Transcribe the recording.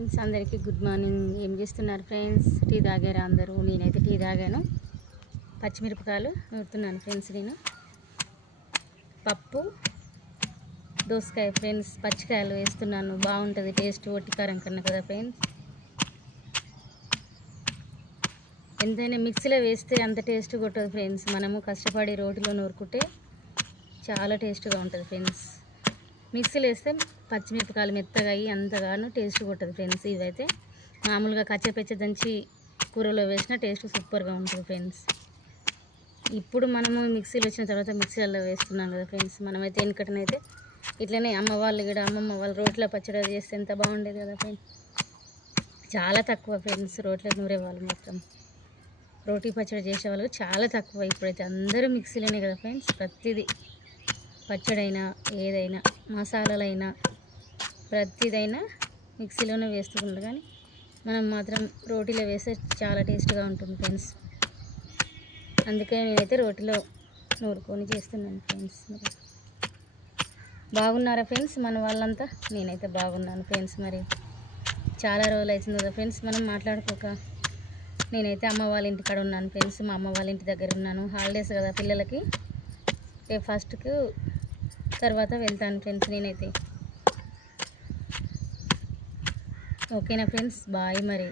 Friends, అందరికీ good morning. ఏం చేస్తున్నారు ఫ్రెండ్స్? టీ తాగారా అందరూ? నేనైతే టీ తాగాను. పచ్చిమిరపకాయలు నూరుతున్నాను ఫ్రెండ్స్. నేను పప్పు దోసకాయ ఫ్రెండ్స్, పచ్చికాయలు వేస్తున్నాను. బాగుంటుంది టేస్ట్ ఒట్టి కారం కన్నా కదా ఫ్రెండ్స్. ఎంతైనా మిక్సీలో వేస్తే అంత టేస్ట్ కొట్టదు ఫ్రెండ్స్. మనము కష్టపడి రోటిలో నూరుకుంటే చాలా టేస్ట్గా ఉంటుంది ఫ్రెండ్స్. మిక్సీలో వేస్తే పచ్చిమిరపకాయలు మెత్తగా అయ్యి అంతగానో టేస్ట్ కొట్టదు ఫ్రెండ్స్. ఇవైతే మామూలుగా కచ్చపెచ్చ దంచి కూరలో వేసిన టేస్ట్ సూపర్గా ఉంటుంది ఫ్రెండ్స్. ఇప్పుడు మనము మిక్సీలో వచ్చిన తర్వాత మిక్సీలలో వేస్తున్నాం కదా ఫ్రెండ్స్. మనమైతే వెనకటనైతే ఇట్లనే అమ్మ వాళ్ళు కూడా అమ్మమ్మ వాళ్ళు రోట్లో పచ్చడి చేస్తే ఎంత బాగుండేది కదా ఫ్రెండ్స్. చాలా తక్కువ ఫ్రెండ్స్ రోట్లో నూరేవాళ్ళు, మాత్రం రోటీ పచ్చడి చేసేవాళ్ళు చాలా తక్కువ. ఇప్పుడైతే అందరూ మిక్సీలోనే కదా ఫ్రెండ్స్. ప్రతిదీ పచ్చడైనా ఏదైనా మసాలాలైనా ప్రతిదైనా మిక్సీలోనే వేస్తున్నారు, కానీ మనం మాత్రం రోటీలో వేస్తే చాలా టేస్ట్గా ఉంటుంది ఫ్రెండ్స్. అందుకే నేనైతే రోటీలో నూరుకొని చేస్తున్నాను ఫ్రెండ్స్. మరి బాగున్నారా ఫ్రెండ్స్ మన వాళ్ళంతా? నేనైతే బాగున్నాను ఫ్రెండ్స్. మరి చాలా రోజులు అవుతుంది కదా ఫ్రెండ్స్ మనం మాట్లాడుకోక. నేనైతే అమ్మ వాళ్ళ ఇంటి కాడ ఉన్నాను ఫ్రెండ్స్. మా అమ్మ వాళ్ళ ఇంటి దగ్గర ఉన్నాను. హాలిడేస్ కదా పిల్లలకి. రేపు ఫస్ట్కు తర్వాత వెళ్తాను ఫ్రెండ్స్ నేనైతే. ఓకేనా ఫ్రెండ్స్? బాయ్ మరి.